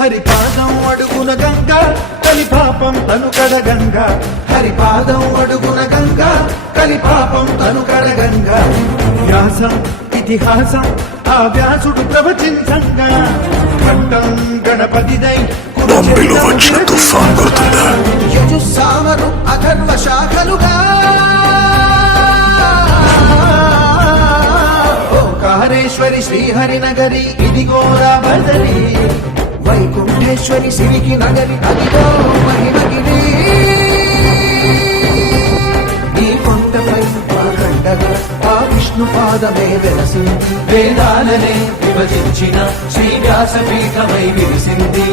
హరిపాదం అడుగున గంగ కలిపాపం తను కడగంగ హరిపాదం అడుగున గంగ కలిపాపం తను కడగంగ వ్యాసం ఇతిహాసం ఆ వ్యాసుడు ప్రవచించంగా పట్టం గణపతిదై యజుస్సామరు అథర్వ శాఖలుగా ఓంకారేశ్వరి శ్రీహరినగరి ఇదిగోరా బదరి వైకుంఠేశ్వరి శివికి నగరి అదిగో మహిమగిరి ఈ కొండపై పాకండగా ఆ విష్ణు పాదమే వెలసింది వేదాలనే విభజించిన శ్రీ వ్యాసపీఠమై విరిసింది